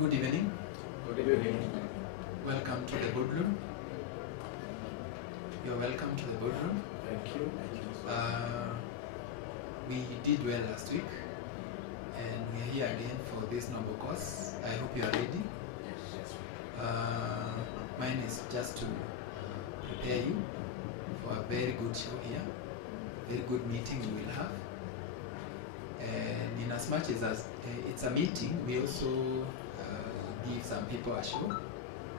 Good evening. Good evening. Welcome to the boardroom. You're welcome to the boardroom. Thank you. Thank you. We did well last week, and we are here again for this noble course. I hope you are ready. Yes. Mine is just to prepare you for a very good show here, very good meeting we will have. And in as much as it's a meeting, we also give some people a show.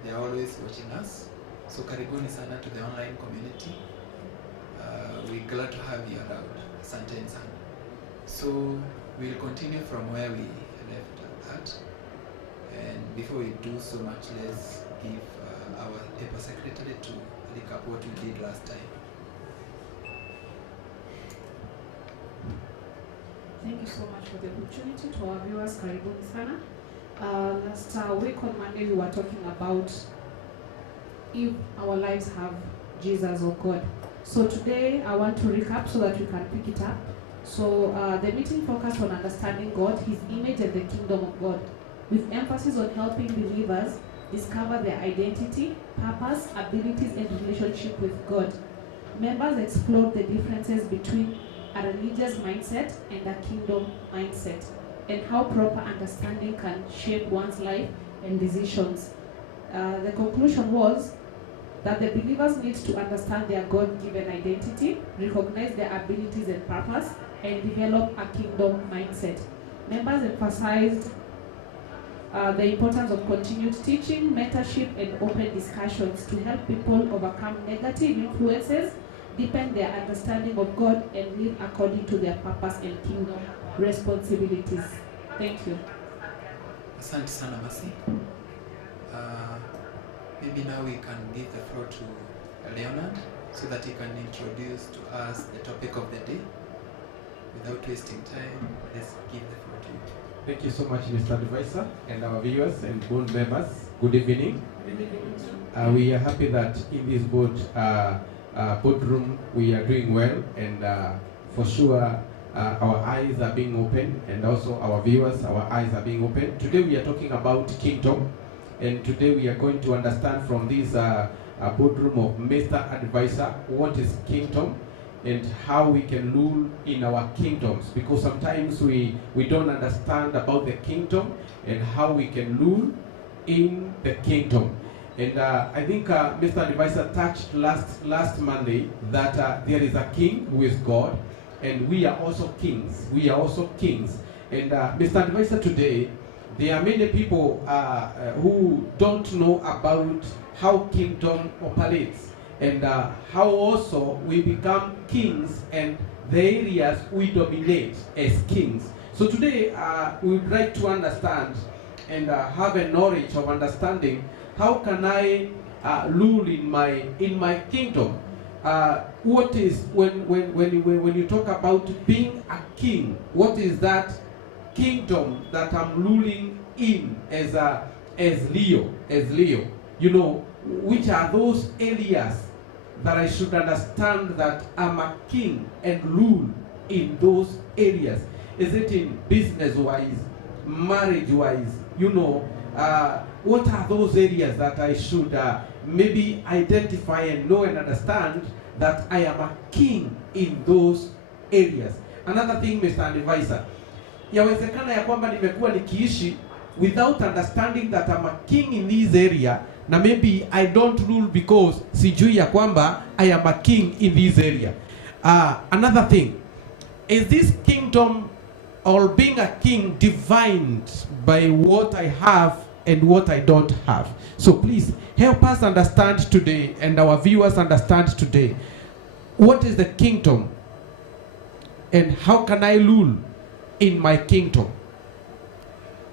They are always watching us. So karibuni sana to the online community. We're glad to have you around. Asanteni sana. So we'll continue from where we left at. And before we do so much, let's give our paper secretary to recap what we did last time. Thank you so much for the opportunity. To our viewers, karibuni sana. Last week on Monday, we were talking about if our lives have Jesus or God. So today, I want to recap so that we can pick it up. So the meeting focused on understanding God, His image, and the kingdom of God, with emphasis on helping believers discover their identity, purpose, abilities, and relationship with God. Members explored the differences between a religious mindset and a kingdom mindset, and how proper understanding can shape one's life and decisions. The conclusion was that the believers need to understand their God-given identity, recognize their abilities and purpose, and develop a kingdom mindset. Members emphasized the importance of continued teaching, mentorship, and open discussions to help people overcome negative influences, deepen their understanding of God, and live according to their purpose and kingdom responsibilities. Thank you. Asante sana Masi. Maybe now we can give the floor to Leonard so that he can introduce to us the topic of the day. Without wasting time, let's give the floor to you. Thank you so much, Mr. Advisor, and our viewers and board members. Good evening. We are happy that in this boardroom we are doing well, and for sure our eyes are being opened, and also our viewers, our eyes are being opened. Today we are talking about kingdom, and today we are going to understand from this boardroom of Mr. Advisor what is kingdom and how we can rule in our kingdoms, because sometimes we don't understand about the kingdom and how we can rule in the kingdom. And I think Mr. Advisor touched last Monday that there is a king who is God, and we are also kings. We are also kings. And Mr. Advisor, today, there are many people who don't know about how kingdom operates, and how also we become kings and the areas we dominate as kings. So today, we would like to understand and have a knowledge of understanding how can I rule in my kingdom. What is when you talk about being a king? What is that kingdom that I'm ruling in as Leo? You know, which are those areas that I should understand that I'm a king and rule in those areas? Is it in business-wise, marriage-wise? You know, what are those areas that I should maybe identify and know and understand that I am a king in those areas? Another thing, Mr. Advisor, yawezekana ya kwamba nimekuwa nikiishi without understanding that I'm a king in this area, na maybe I don't rule because sijui ya kwamba I am a king in this area. Another thing, is this kingdom or being a king defined by what I have and what I don't have? So please help us understand today, and our viewers understand today, what is the kingdom and how can I rule in my kingdom?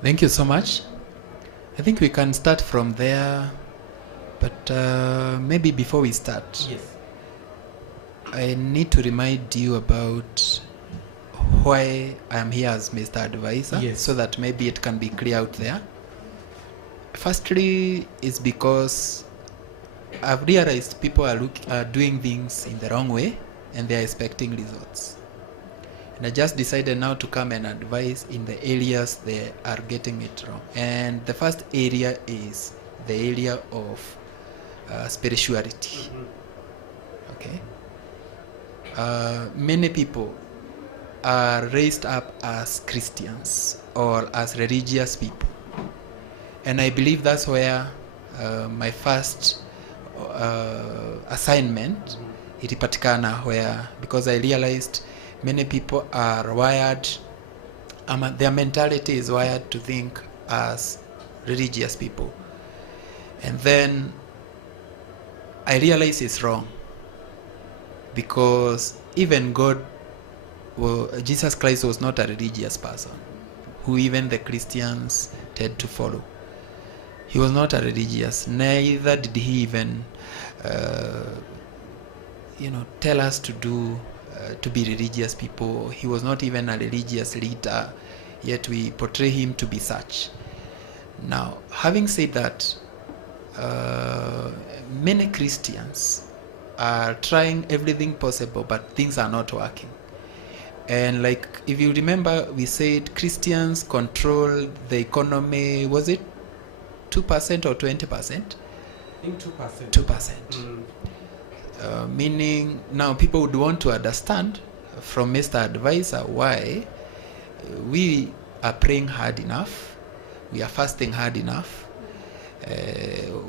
Thank you so much. I think we can start from there, but maybe before we start, Yes. I need to remind you about why I am here as Mr. Advisor, Yes. so that maybe it can be clear out there. Firstly, is because I've realized people are doing things in the wrong way, and they are expecting results. And I just decided now to come and advise in the areas they are getting it wrong. And the first area is the area of spirituality. Okay. Many people are raised up as Christians or as religious people, and I believe that's where my first assignment ilipatikana, where because I realized many people are wired, their mentality is wired to think as religious people, and then I realized it's wrong, because even God, Jesus Christ was not a religious person who even the Christians tend to follow. He was not a religious, neither did he even tell us to be religious people. He was not even a religious leader, yet we portray him to be such. Now, having said that, many Christians are trying everything possible, but things are not working. And like, if you remember, we said Christians control the economy. Was it 2% or 20%? I think 2%. 2%. Meaning now people would want to understand from Mr. Advisor why we are praying hard enough, we are fasting hard enough.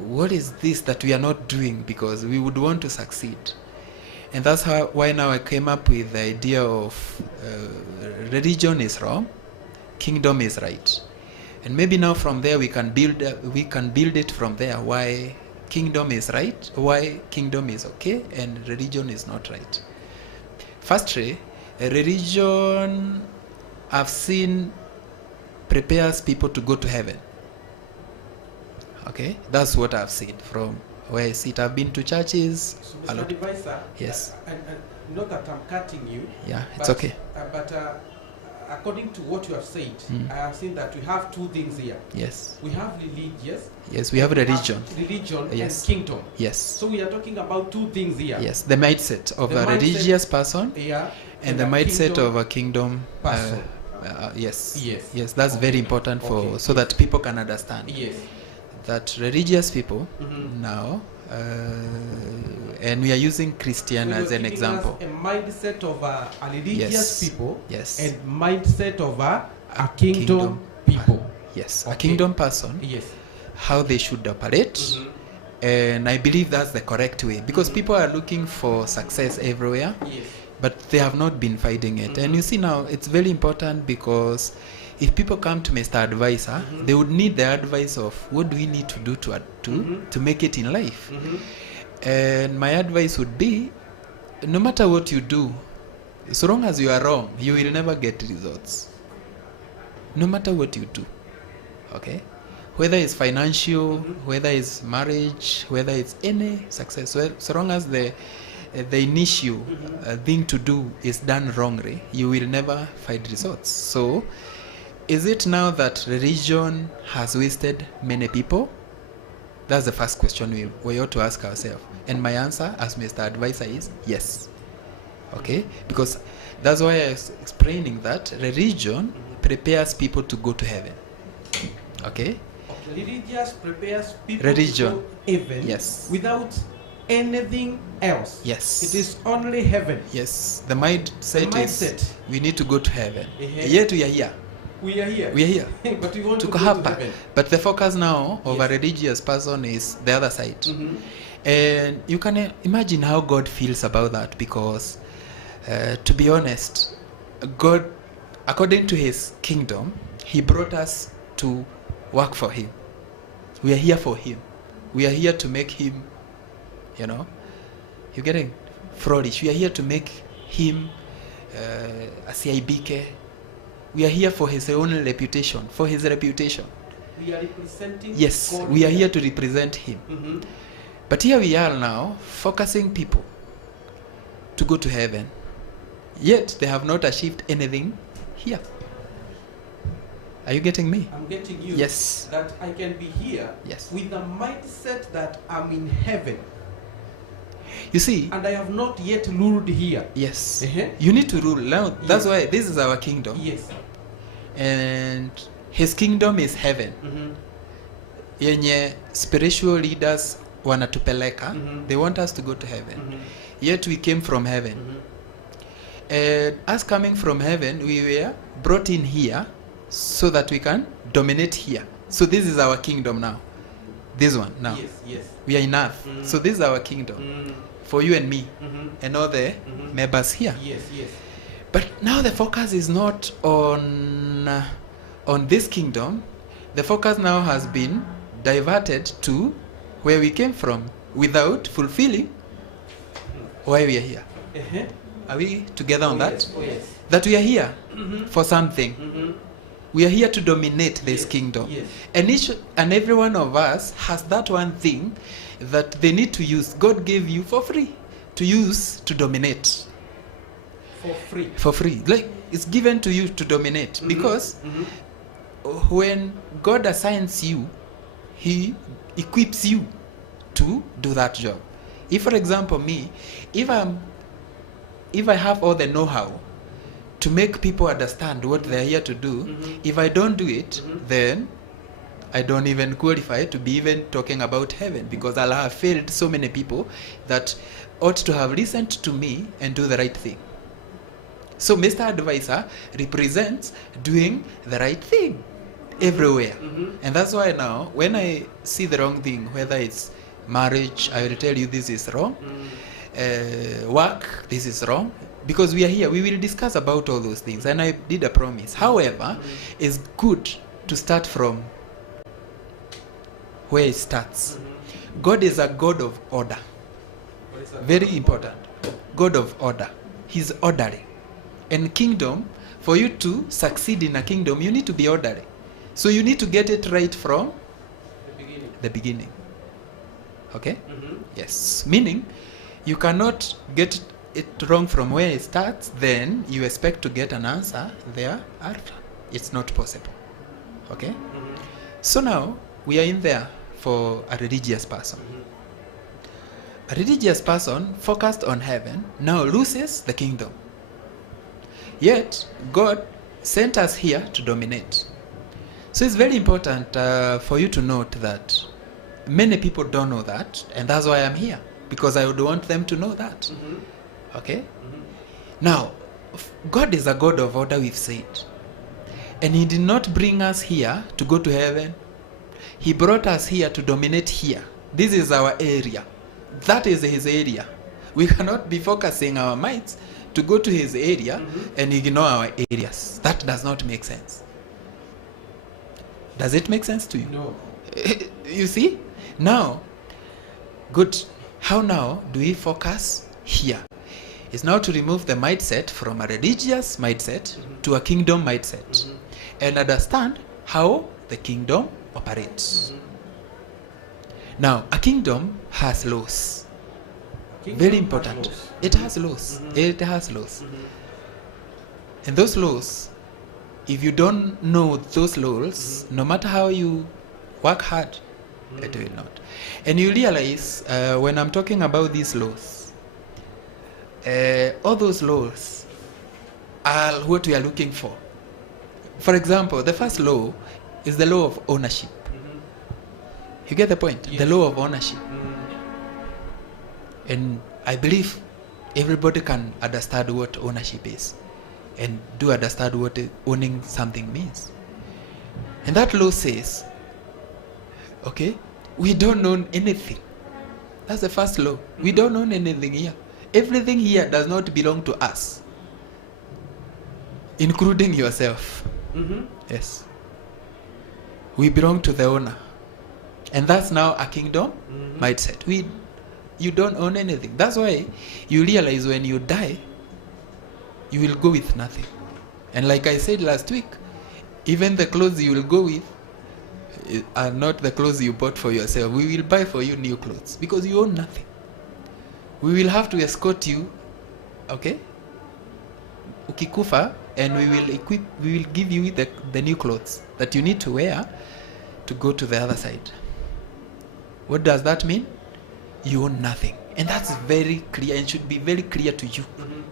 What is this that we are not doing, because we would want to succeed? And that's why now I came up with the idea of religion is wrong, kingdom is right. And maybe now from there we can build it from there, why kingdom is right, why kingdom is okay, and religion is not right. Firstly, a religion I've seen prepares people to go to heaven. Okay, that's what I've seen from where I sit. I've been to churches. So, Mr. Advisor, yes. Not that I'm cutting you. Yeah, it's okay. But according to what you have said, I have seen that we have two things here. Yes. We have religious. Yes, we have religion. Religion Yes. and kingdom. Yes. So we are talking about two things here. Yes, the mindset of The a mindset, religious person, yeah, and the mindset of a kingdom person. Yes. Yes. Yes, that's Okay. very important for Okay. so that people can understand Yes. that religious people now, and we are using Christian So as you're an giving example. us a mindset of a religious Yes. people, Yes. and mindset of a kingdom people. Yes, Okay. a kingdom person, Yes. how they should operate. And I believe that's the correct way, because people are looking for success everywhere, Yes. but they have not been finding it. And you see now, it's very important, because if people come to Mr. Advisor, they would need the advice of what do we need to do to make it in life. And my advice would be, no matter what you do, so long as you are wrong, you will never get results. No matter what you do, okay? Whether it's financial, whether it's marriage, whether it's any success, so long as the initial thing to do is done wrongly, you will never find results. So, is it now that religion has wasted many people? That's the first question we ought to ask ourselves. And my answer as Mr. Advisor is yes. Okay? Because that's why I was explaining that religion prepares people to go to heaven. Okay? Religious prepares people Religion. to go to heaven, Yes. without anything else. Yes. It is only heaven. Yes. The mindset, The is mindset. we need to go to heaven. Heaven. Yet we are here. We are here. We are here. But we want to To go come to back. heaven. But the focus now of Yes. a religious person is the other side. And you can imagine how God feels about that, because to be honest, God, according to his kingdom, he brought us to work for him. We are here for him. We are here to make him, you're getting flourish. We are here to make him asiaibike. We are here for his own reputation, for his reputation. We are representing Yes, God we are here. here to represent him. But here we are now, focusing people to go to heaven. Yet they have not achieved anything here. Are you getting me? I'm getting you. Yes. That I can be here Yes. with the mindset that I'm in heaven. You see, and I have not yet ruled here. yes, Uh-huh. you need to rule. Now, that's Yes. why this is our kingdom. Yes. And his kingdom is heaven. Yenye spiritual leaders wanatupeleka. They want us to go to heaven. Yet we came from heaven. And us coming from heaven, we were brought in here so that we can dominate here. So this is our kingdom now. This one now. Yes, yes. We are in earth. So this is our kingdom. For you and me. And all the members here. Yes, yes. But now the focus is not on this kingdom. The focus now has been diverted to where we came from without fulfilling why we are here. Uh-huh. Are we together on Oh, that? yes. Oh, yes. That we are here for something. We are here to dominate this Yes, kingdom. yes. And each and every one of us has that one thing that they need to use. God gave you for free to use to dominate. For free. For free. Like it's given to you to dominate. Because when God assigns you, He equips you to do that job. If, for example, me, if I have all the know-how to make people understand what they're here to do, if I don't do it, then I don't even qualify to be even talking about heaven, because I'll have failed so many people that ought to have listened to me and do the right thing. So Mr. Advisor represents doing the right thing everywhere. And that's why now when I see the wrong thing, whether it's marriage, I will tell you this is wrong. Work, this is wrong. Because we are here, we will discuss about all those things. And I did a promise. However, it's good to start from where it starts. God is a God of order. Very important. God of order. He's orderly. And kingdom, for you to succeed in a kingdom, you need to be orderly. So you need to get it right from the beginning. Okay? Yes. Meaning, you cannot get it wrong from where it starts, then you expect to get an answer there after. It's not possible. Okay? So now, we are in there for a religious person. A religious person focused on heaven now loses the kingdom. Yet, God sent us here to dominate. So it's very important for you to note that many people don't know that, and that's why I'm here, because I would want them to know that. Okay? Now, God is a God of order, we've said. And He did not bring us here to go to heaven. He brought us here to dominate here. This is our area. That is His area. We cannot be focusing our minds to go to His area and ignore our areas. That does not make sense. Does it make sense to you? No. You see? Now, good. How now do we focus here? It's now to remove the mindset from a religious mindset to a kingdom mindset and understand how the kingdom operates. Now, a kingdom has laws. Very important. It has laws. It has laws. And those laws, if you don't know those laws, no matter how you work hard, it will not. And you realize when I'm talking about these laws, all those laws are what we are looking for. For example, the first law is the law of ownership. You get the point? Yes. The law of ownership. And I believe everybody can understand what ownership is and do understand what owning something means. And that law says, okay, we don't own anything. That's the first law. We don't own anything here. Everything here does not belong to us, including yourself. Yes. We belong to the owner. And that's now a kingdom mindset. You don't own anything. That's why you realize when you die, you will go with nothing. And like I said last week, even the clothes you will go with are not the clothes you bought for yourself. We will buy for you new clothes because you own nothing. We will have to escort you, okay? Ukikufa, and we will give you the new clothes that you need to wear to go to the other side. What does that mean? You own nothing. And that's very clear and should be very clear to you.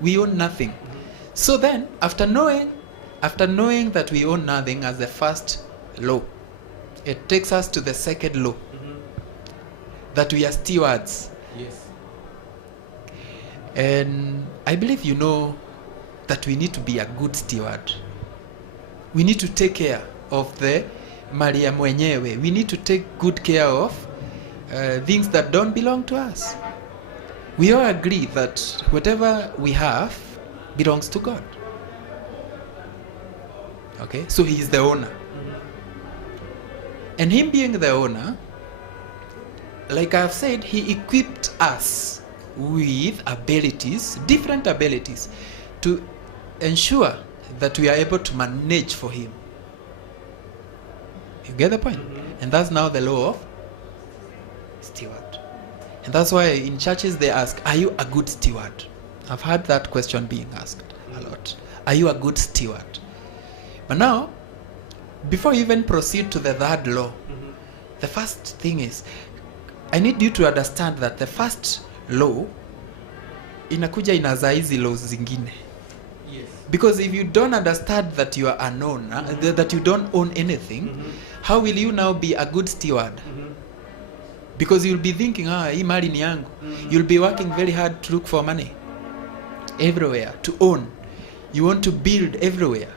We own nothing. So then, after knowing that we own nothing as the first law, it takes us to the second law, that we are stewards. Yes. And I believe you know that we need to be a good steward. We need to take care of the mali ya mwenyewe. We need to take good care of things that don't belong to us. We all agree that whatever we have belongs to God. Okay, so he is the owner. And him being the owner, like I've said, he equipped us with abilities, different abilities, to ensure that we are able to manage for him. You get the point? And that's now the law of steward. And that's why in churches they ask, are you a good steward? I've heard that question being asked a lot. Are you a good steward? But now, before you even proceed to the third law, the first thing is, I need you to understand that the first law inakuja inazaa hizi laws zingine. Yes. Because if you don't understand that you are an owner, that you don't own anything, how will you now be a good steward? Because you'll be thinking, hii mali ni yangu. You'll be working very hard to look for money everywhere, to own. You want to build everywhere.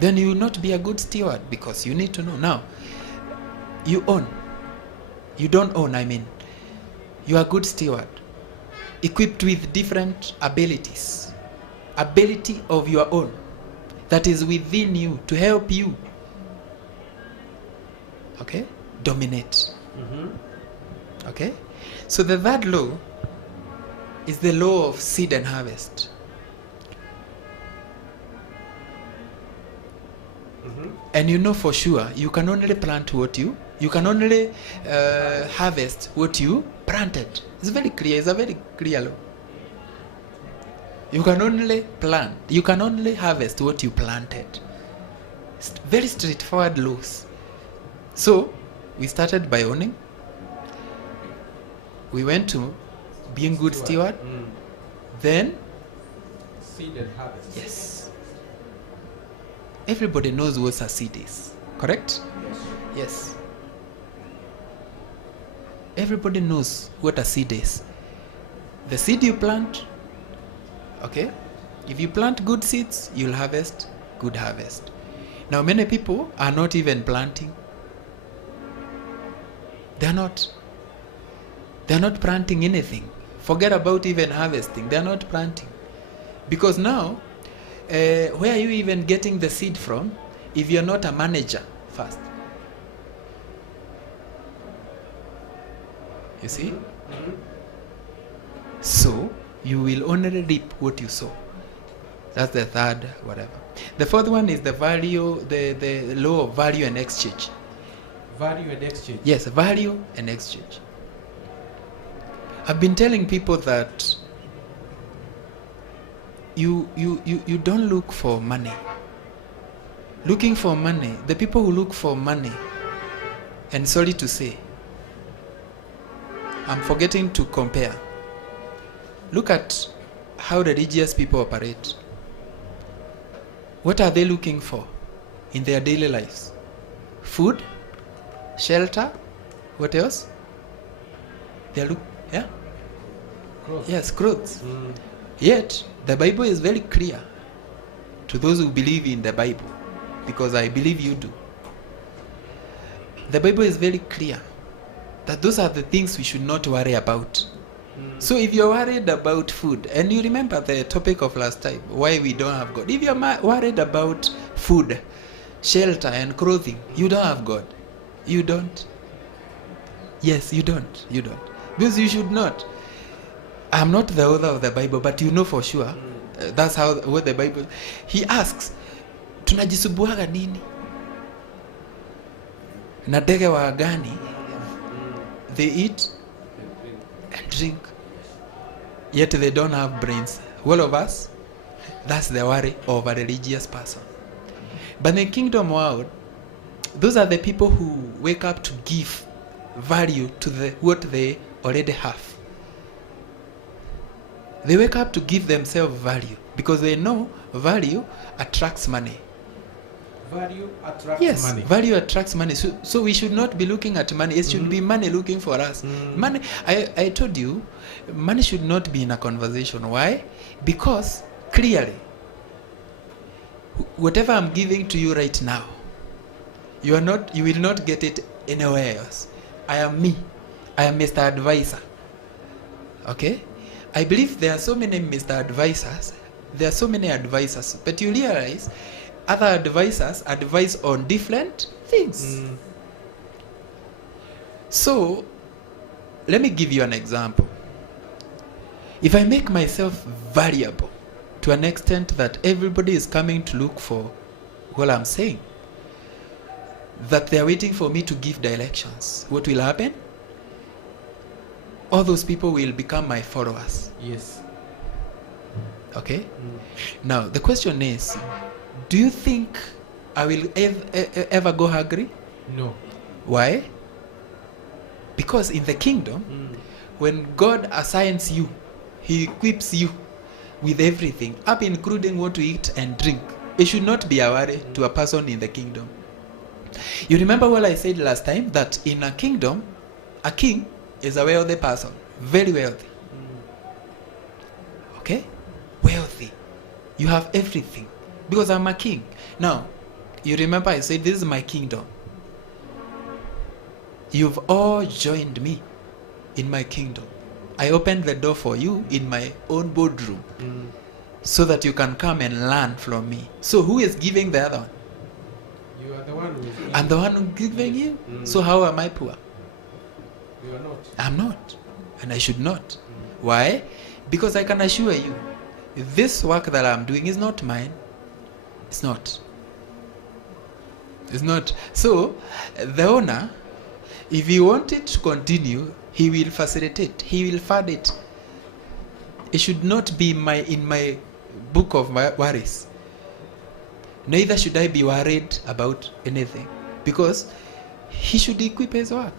Then you will not be a good steward, because you need to know. Now, you own. You don't own, I mean. You are a good steward, equipped with different abilities. Ability of your own that is within you to help you, okay, dominate. Okay? So the third law is the law of seed and harvest. And you know for sure, you can only plant what you can only harvest what you planted. It's very clear. It's a very clear law. You can only plant. You can only harvest what you planted. It's very straightforward laws. So we started by owning. We went to being good steward. Then Seed and harvest. yes. Everybody knows what a seed is, correct? Yes. Everybody knows what a seed is. The seed you plant, okay? If you plant good seeds, you'll harvest good harvest. Now, many people are not even planting. They're not planting anything. Forget about even harvesting. They're not planting. Because now, where are you even getting the seed from if you're not a manager first? You see? So, you will only reap what you sow. That's the third whatever. The fourth one is the law of value and exchange. Value and exchange. Yes, value and exchange. I've been telling people that you don't look for money. Looking for money, the people who look for money, and sorry to say, I'm forgetting to compare. Look at how religious people operate. What are they looking for in their daily lives? Food, shelter, what else? Yeah? Clothes. Yes, clothes. Yet, the Bible is very clear to those who believe in the Bible, because I believe you do. The Bible is very clear that those are the things we should not worry about. So if you're worried about food, and you remember the topic of last time, why we don't have God. If you're worried about food, shelter, and clothing, you don't have God. You don't. Yes, you don't. You don't. Because you should not. I'm not the author of the Bible, but you know for sure. That's how what the Bible. He asks, tunajisubuaga nini? Na ndege wa gani? They eat and drink, yet they don't have brains. All of us, that's the worry of a religious person. But in the kingdom world, those are the people who wake up to give value to what they already have. They wake up to give themselves value because they know value attracts money. Value attracts Yes, money. value attracts money. So we should not be looking at money. It should be money looking for us. Money. I told you, money should not be in a conversation. Why? Because clearly, whatever I'm giving to you right now, you will not get it anywhere else. I am me. I am Mr. Advisor. Okay? I believe there are so many Mr. Advisors. There are so many advisors. But you realize other advisors advise on different things. So, let me give you an example. If I make myself valuable to an extent that everybody is coming to look for what I'm saying, that they're waiting for me to give directions, what will happen? All those people will become my followers. Yes. Okay? Now, the question is, do you think I will ever go hungry? No. Why? Because in the kingdom, when God assigns you, He equips you with everything, up including what to eat and drink. It should not be a worry to a person in the kingdom. You remember what I said last time? That in a kingdom, a king is a wealthy person. Very wealthy. Okay? Wealthy. You have everything. Because I'm a king. Now, you remember I said this is my kingdom. You've all joined me in my kingdom. I opened the door for you in my own boardroom so that you can come and learn from me. So who is giving the other one? You are the one who is giving. I'm the one who giving you. So how am I poor? You are not. I'm not. And I should not. Why? Because I can assure you, this work that I'm doing is not mine. It's not. It's not. So, the owner, if he wanted to continue, he will facilitate. He will fund it. It should not be in my book of my worries. Neither should I be worried about anything. Because he should equip his work.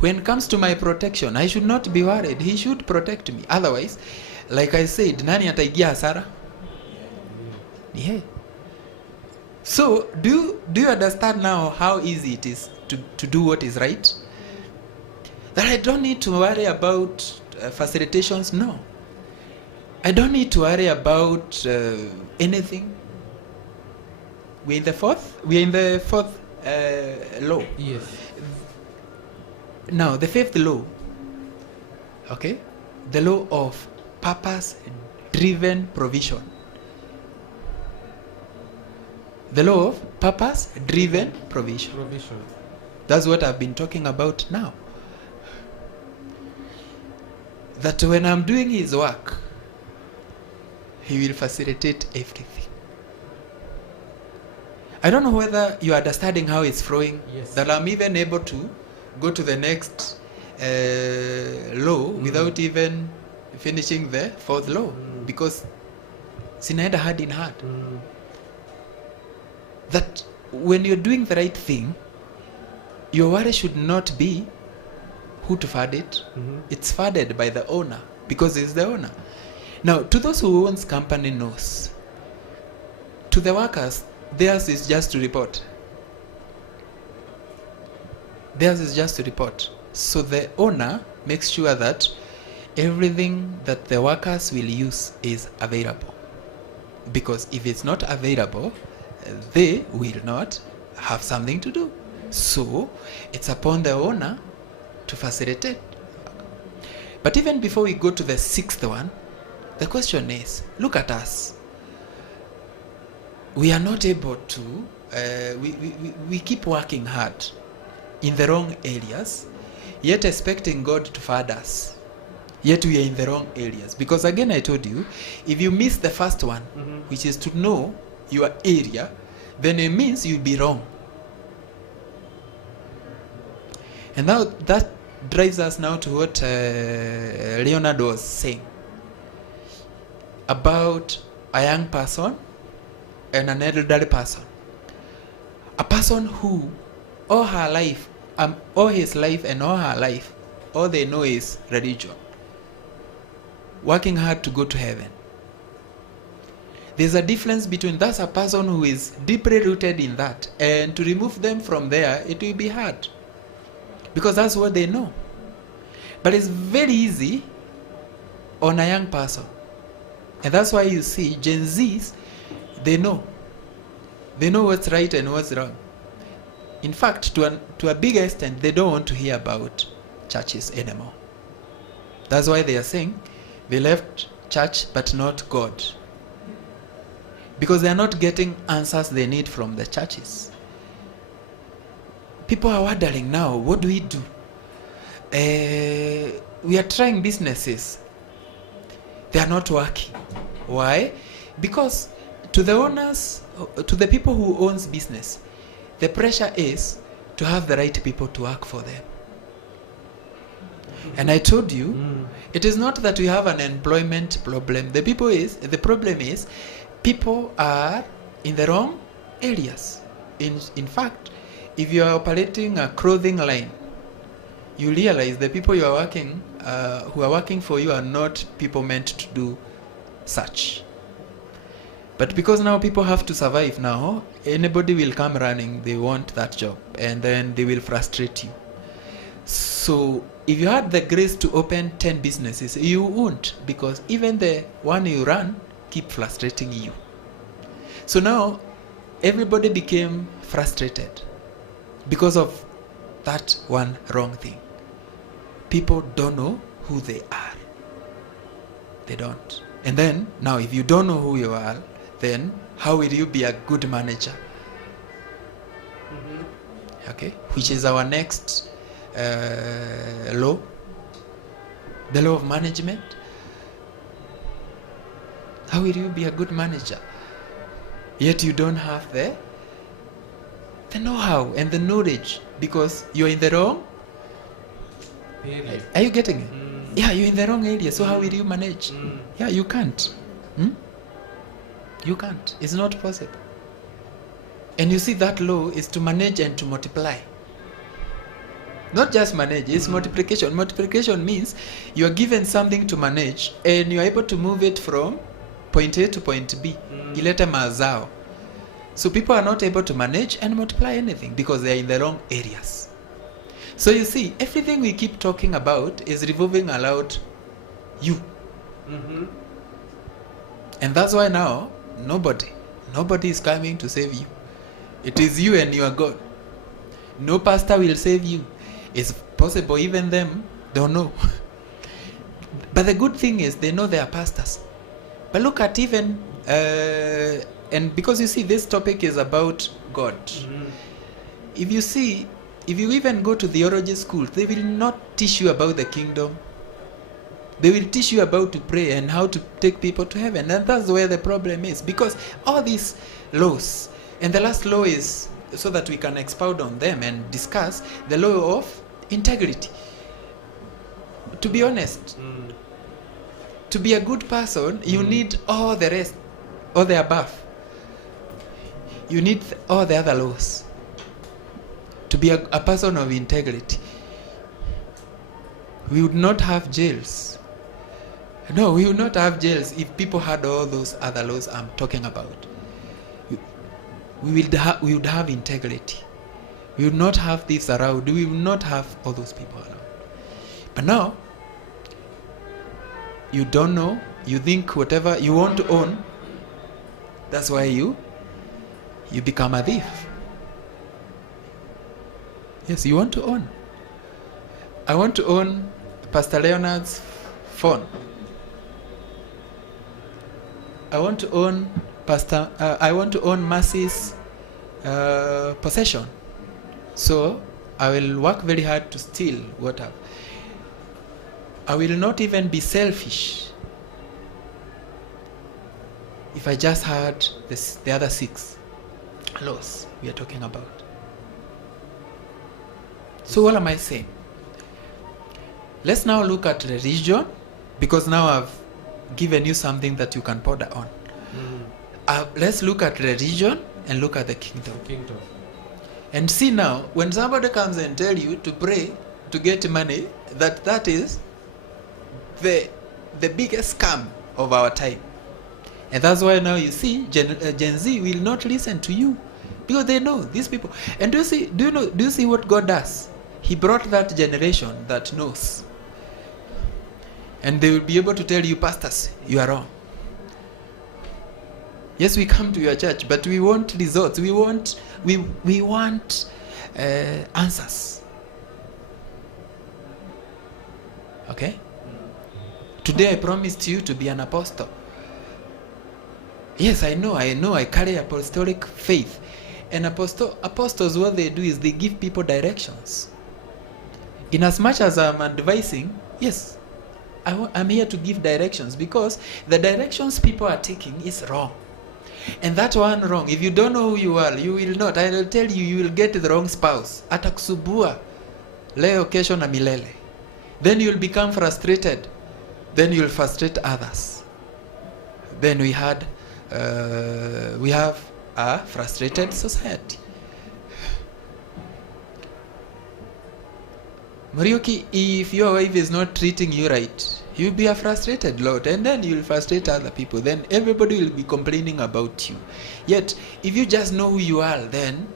When it comes to my protection, I should not be worried. He should protect me. Otherwise, like I said, nani ataigia hasara? Yeah. So, do you understand now how easy it is to do what is right? That I don't need to worry about facilitations? No. I don't need to worry about anything. We're in the fourth law. Yes. Now, the fifth law, okay? The law of purpose-driven provision. The law of purpose-driven provision. That's what I've been talking about now. That when I'm doing his work, he will facilitate everything. I don't know whether you are understanding how it's flowing. Yes. That I'm even able to go to the next law without even finishing the fourth law. Because zinaenda hand in hand. That when you're doing the right thing, your worry should not be who to fund it. It's funded by the owner because he's the owner. Now, to those who owns company knows, to the workers, theirs is just to report. Theirs is just to report. So the owner makes sure that everything that the workers will use is available. Because if it's not available, they will not have something to do. So it's upon the owner to facilitate. But even before we go to the sixth one, the question is, look at us. We are not able to, we keep working hard in the wrong areas, yet expecting God to fund us. Yet we are in the wrong areas. Because again, I told you, if you miss the first one, which is to know your area, then it means you'll be wrong. And now that drives us now to what Leonard was saying about a young person and an elderly person. A person who all her life all his life and all her life, all they know is religion. Working hard to go to heaven. There's a difference between that's a person who is deeply rooted in that, and to remove them from there, it will be hard. Because that's what they know. But it's very easy on a young person. And that's why you see Gen Zs, they know. They know what's right and what's wrong. In fact, to a big extent, they don't want to hear about churches anymore. That's why they are saying they left church but not God. Because they are not getting answers they need from the churches. People are wondering now, what do we do? We are trying businesses. They are not working. Why? Because to the owners, to the people who owns business, the pressure is to have the right people to work for them. And I told you, it is not that we have an employment problem. The problem is people are in the wrong areas. In fact, if you are operating a clothing line, you realize the people you are working, who are working for you, are not people meant to do such. But because now people have to survive now, anybody will come running, they want that job, and then they will frustrate you. So if you had the grace to open 10 businesses, you won't, because even the one you run keep frustrating you. So now everybody became frustrated because of that one wrong thing. People don't know who they are. They don't. And then now if you don't know who you are, then how will you be a good manager? Okay, which is our next law, the law of management. How will you be a good manager? Yet you don't have the know-how and the knowledge, because you're in the wrong area. Are you getting it? Yeah, you're in the wrong area. So how will you manage? Yeah, you can't. You can't. It's not possible. And you see, that law is to manage and to multiply. Not just manage, it's multiplication. Multiplication means you are given something to manage and you are able to move it from point A to point B. Ilete mazao. So people are not able to manage and multiply anything because they are in the wrong areas. So you see, everything we keep talking about is revolving around you. And that's why now nobody is coming to save you. It is you and your God. No pastor will save you. It's possible even them don't know. But the good thing is they know they are pastors. But look at even and because you see, this topic is about God. If you even go to theology school, they will not teach you about the kingdom. They will teach you about to pray and how to take people to heaven. And that's where the problem is. Because all these laws, and the last law is so that we can expound on them and discuss the law of integrity. To be honest, to be a good person, you need all the rest, all the above. You need all the other laws to be a person of integrity. We would not have jails. No, we would not have jails if people had all those other laws I'm talking about. We would have integrity. We would not have this around. We would not have all those people around. But now, you don't know. You think whatever you want to own, that's why you become a thief. Yes, you want to own. I want to own Pastor Leonard's phone. I want to own Mercy's possession. So I will work very hard to steal whatever. I will not even be selfish if I just had the other 6 laws we are talking about. So what am I saying? Let's now look at religion, because now I've given you something that you can ponder on. Let's look at religion and look at the kingdom. And see now, when somebody comes and tell you to pray to get money, that is the biggest scam of our time. And that's why now you see Gen Z will not listen to you, because they know these people. And do you see what God does? He brought that generation that knows, and they will be able to tell you, pastors, you are wrong. Yes, we come to your church, but we want results. We want answers. Okay? Today I promised you to be an apostle. Yes, I know, I carry apostolic faith. And apostles, what they do is they give people directions. In as much as I'm advising, yes, I'm here to give directions, because the directions people are taking is wrong. And that one wrong, if you don't know who you are, you will not. I will tell you, you will get the wrong spouse. Atakusubua leo, kesho na milele. Then you will become frustrated. Then you will frustrate others. Then we have a frustrated society. Marioki, if your wife is not treating you right, you'll be a frustrated Lord, and then you'll frustrate other people. Then everybody will be complaining about you. Yet, if you just know who you are, then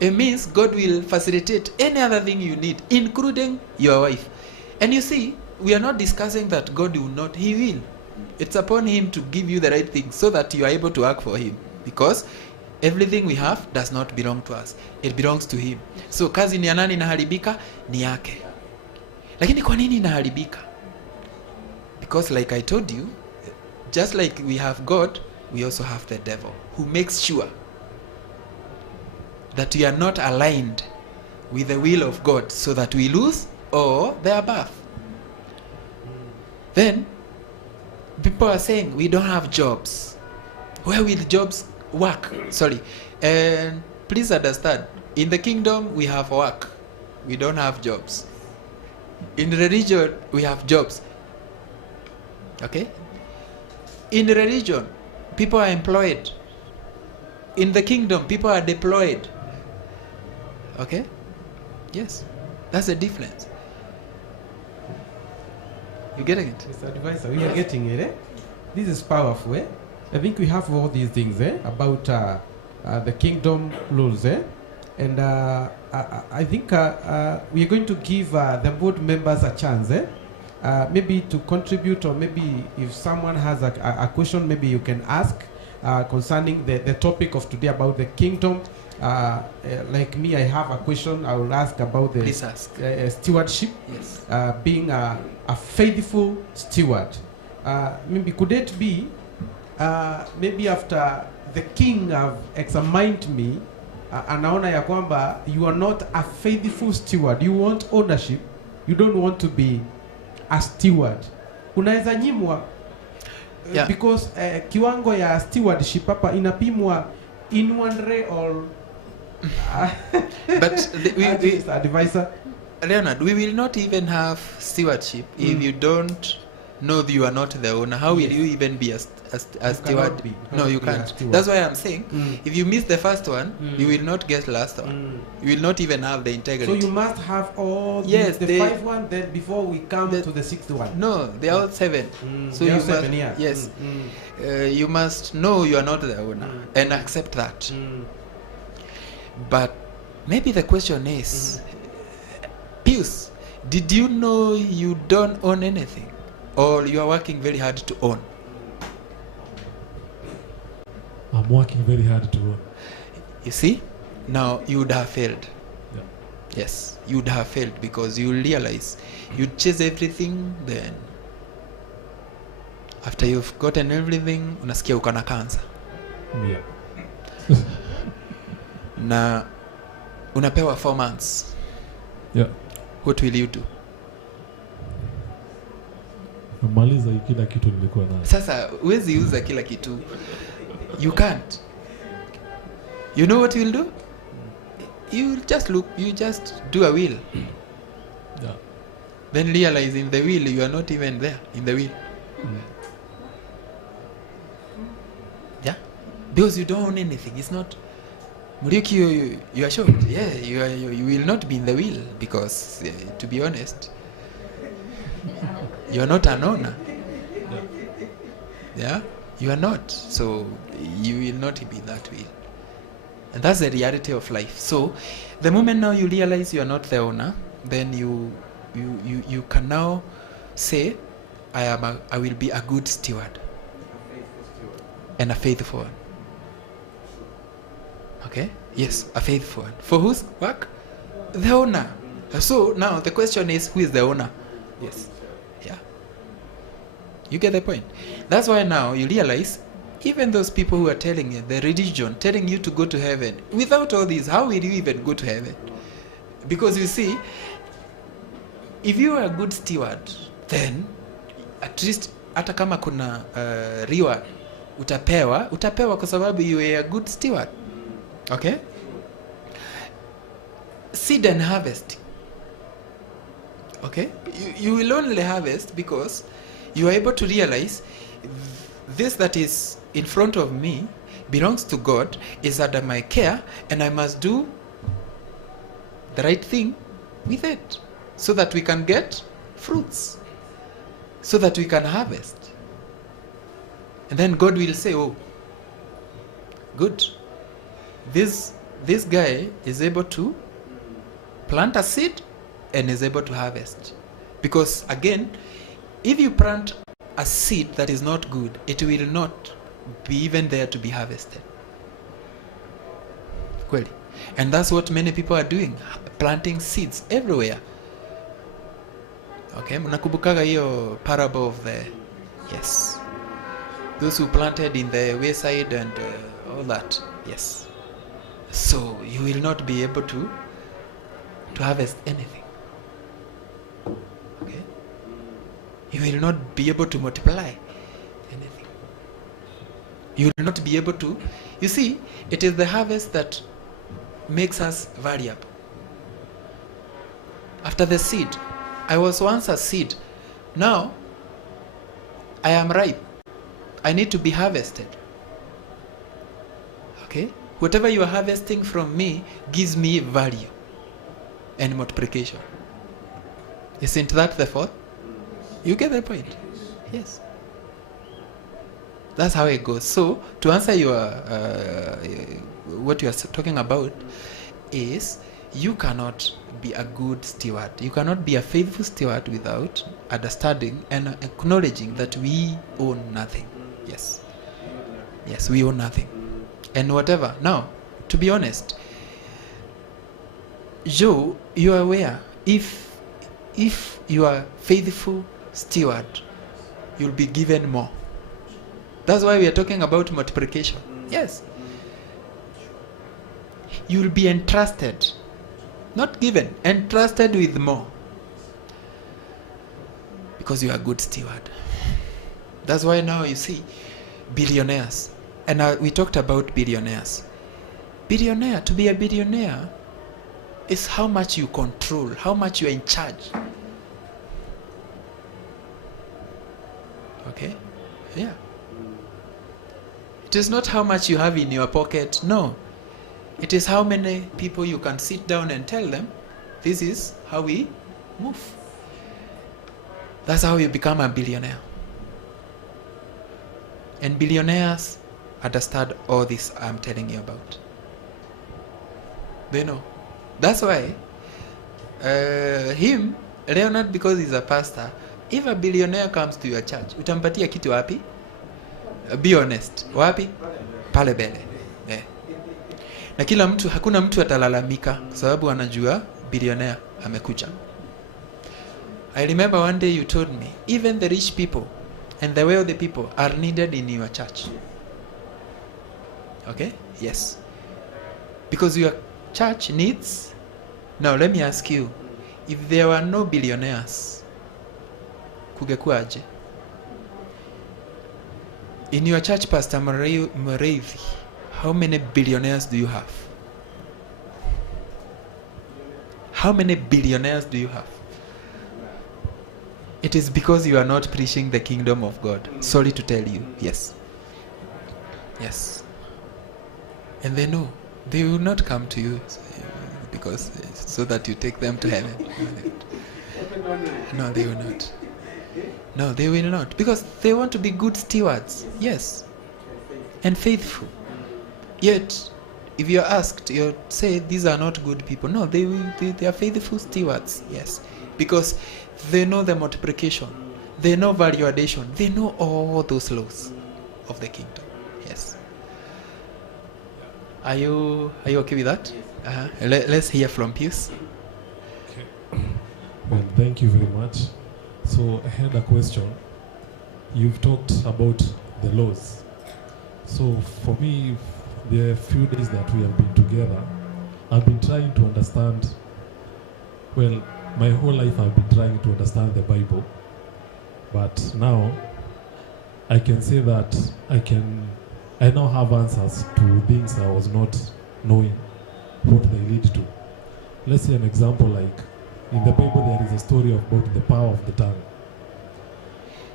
it means God will facilitate any other thing you need, including your wife. And you see, we are not discussing that God will not. He will. It's upon Him to give you the right thing so that you are able to work for Him. Because everything we have does not belong to us. It belongs to Him. So kazi ni ya nani inaharibika? Ni yake. Lakini kwa nini inaharibika? Because like I told you, just like we have God, we also have the devil, who makes sure that we are not aligned with the will of God, so that we lose or the above. Then people are saying we don't have jobs. Where will jobs work? Sorry. And please understand, in the kingdom we have work. We don't have jobs. In religion we have jobs. Okay? In religion, people are employed. In the kingdom, people are deployed. Okay? Yes. That's the difference. You getting it? Mr. Advisor, we are getting it, eh? This is powerful, eh? I think we have all these things, eh? About the kingdom rules, eh? And I think we are going to give the board members a chance, eh? Maybe to contribute, or maybe if someone has a question, maybe you can ask concerning the topic of today about the kingdom. Like me, I have a question. I will ask about the Please ask. Stewardship. Yes. Being a faithful steward. Maybe could it be maybe after the king have examined me, anaona ya kwamba you are not a faithful steward, you want ownership, you don't want to be a steward, unaweza nyimwa. Because kiwango ya stewardship hapa inapimwa in one way or but we advisor Leonard, we will not even have stewardship if you don't know that you are not the owner. How will you even be a steward? No, you can't. That's why I'm saying, if you miss the first one, you will not get last one. You will not even have the integrity. So you must have all the 5 one then before we come to the 6th one. No, they are all 7. So you must, yes, you must know you are not the owner and accept that. But maybe the question is, Pius, did you know you don't own anything, or you are working very hard to own? I'm working very hard to own. You see, now you would have failed. Yeah. Yes, you would have failed, because you realize you chase everything, then after you've gotten everything, unasikia uko na cancer. Yeah. Na unapewa 4 months. Yeah. What will you do? Namaliza kila kitu nilikuwa nayo. Sasa huwezi uza kila kitu. You can't. You know what you will do? You just do a will. Yeah. Then realize in the will you are not even there in the will. Yeah? Because you don't own anything. It's not. Muriuki, you are shocked. Yeah, you will not be in the will because, to be honest, you are not an owner. Yeah, you are not. So you will not be that will. And that's the reality of life. So the moment now you realize you are not the owner, then you can now say, I will be a good steward. And a faithful one. Okay? Yes, a faithful one. For whose work? The owner. So now the question is, who is the owner? Yes. Yeah. You get the point. That's why now you realize, even those people who are telling you, the religion, telling you to go to heaven, without all this, how will you even go to heaven? Because you see, if you are a good steward, then at least hata kama kuna reward utapewa kwa sababu you are a good steward. Okay? Seed and harvest. Okay? You will only harvest because you are able to realize this that is in front of me belongs to God, is under my care, and I must do the right thing with it so that we can get fruits, so that we can harvest. And then God will say, oh, good. This guy is able to plant a seed and is able to harvest. Because again, if you plant a seed that is not good, it will not be even there to be harvested. Kweli. And that's what many people are doing, planting seeds everywhere. Okay, mnakumbukaga hiyo parable of the, yes, those who planted in the wayside and all that. Yes. So you will not be able to harvest anything. Okay? You will not be able to multiply anything. You will not be able to. You see, it is the harvest that makes us valuable. After the seed, I was once a seed. Now, I am ripe. I need to be harvested. Okay? Whatever you are harvesting from me gives me value and multiplication. Isn't that the thought? You get the point? Yes. That's how it goes. So, to answer your what you are talking about is, you cannot be a good steward. You cannot be a faithful steward without understanding and acknowledging that we own nothing. Yes. Yes, we own nothing. And whatever. Now, to be honest, Joe, you are aware, if you are faithful steward, you'll be given more. That's why we are talking about multiplication. Yes. You'll be entrusted, not given, entrusted with more. Because you are a good steward. That's why now you see billionaires. And we talked about billionaires. Billionaire, to be a billionaire is how much you control, how much you are in charge. Okay? Yeah. It is not how much you have in your pocket, no. It is how many people you can sit down and tell them, this is how we move. That's how you become a billionaire. And billionaires understand all this I'm telling you about. They know. That's why Leonard, because he's a pastor, if a billionaire comes to your church, utampatia kitu wapi? Be honest. Wapi? Pale mbele. Yeah. Na kila mtu, hakuna mtu atalalamika kwa sababu anajua billionaire amekuja. I remember one day you told me, even the rich people and the wealthy people are needed in your church. Okay? Yes. Because your church needs. Now let me ask you, if there were no billionaires, kungekuwaje? In your church, Pastor Mureithi, how many billionaires do you have? How many billionaires do you have? It is because you are not preaching the kingdom of God. Sorry to tell you. Yes. Yes. And they know. They will not come to you because so that you take them to heaven. No, they will not. No, they will not. Because they want to be good stewards. Yes. And faithful. Yet, if you're asked, you say these are not good people. No, they are faithful stewards. Yes. Because they know the multiplication. They know value addition. They know all those laws of the kingdom. Yes. Are you okay with that? Let's hear from Pius. Okay. Well, thank you very much. So I had a question. You've talked about the laws. So for me, the few days that we have been together, I've been trying to understand, well, my whole life I've been trying to understand the Bible. But now, I can say that I now have answers to things I was not knowing what they lead to. Let's say an example, like in the Bible there is a story about the power of the tongue.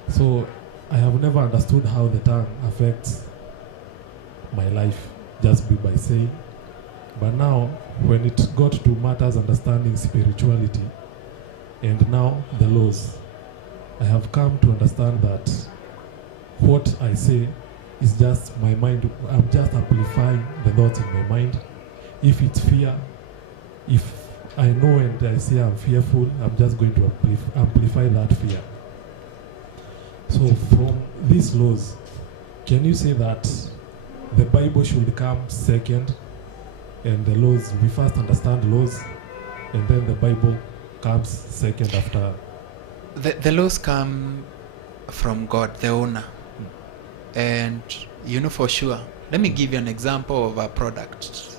So I have never understood how the tongue affects my life just by saying. But now when it got to matters understanding spirituality and now the laws, I have come to understand that what I say is just my mind. I'm just amplifying the thoughts in my mind. If it's fear, if I know and I say I'm fearful, I'm just going to amplify that fear. So from these laws, can you say that the Bible should come second and the laws, we first understand laws and then the Bible comes second after? The laws come from God, the owner. And you know for sure. Let me give you an example of a product.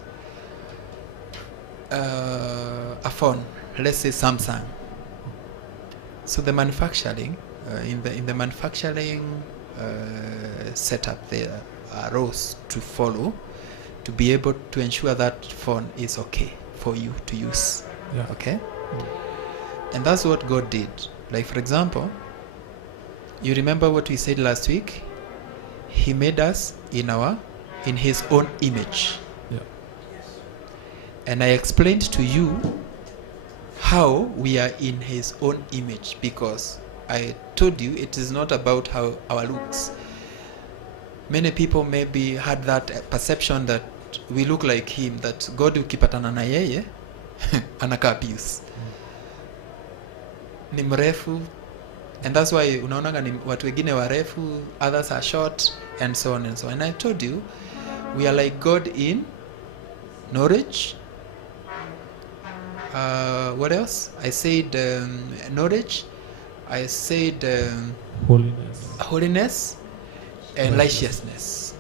A phone, let's say Samsung. So the manufacturing, in the manufacturing setup, there are rules to follow to be able to ensure that phone is okay for you to use. Yeah. Okay? And that's what God did. Like for example, you remember what we said last week? He made us in his own image. Yeah. And I explained to you how we are in his own image, because I told you it is not about how our looks. Many people maybe had that perception that we look like him, that God ukipatana na yeye anakaa Pius. Ni mrefu, and that's why unaonaga ni watu wengine warefu, others are short, and so on and so on. And I told you we are like God in knowledge. What else? I said knowledge. I said holiness and righteousness.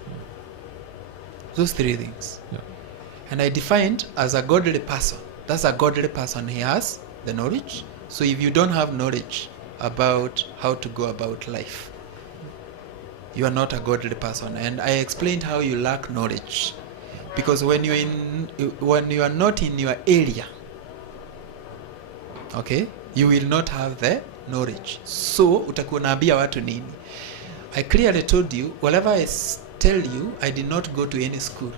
Those three things. Yeah. And I defined as a godly person. That's a godly person. He has the knowledge. So if you don't have knowledge about how to go about life, you are not a godly person. And I explained how you lack knowledge, because when you are not in your area, okay, you will not have the knowledge. So utakuwa unaambia watu nini? I clearly told you, whatever I tell you, I did not go to any school.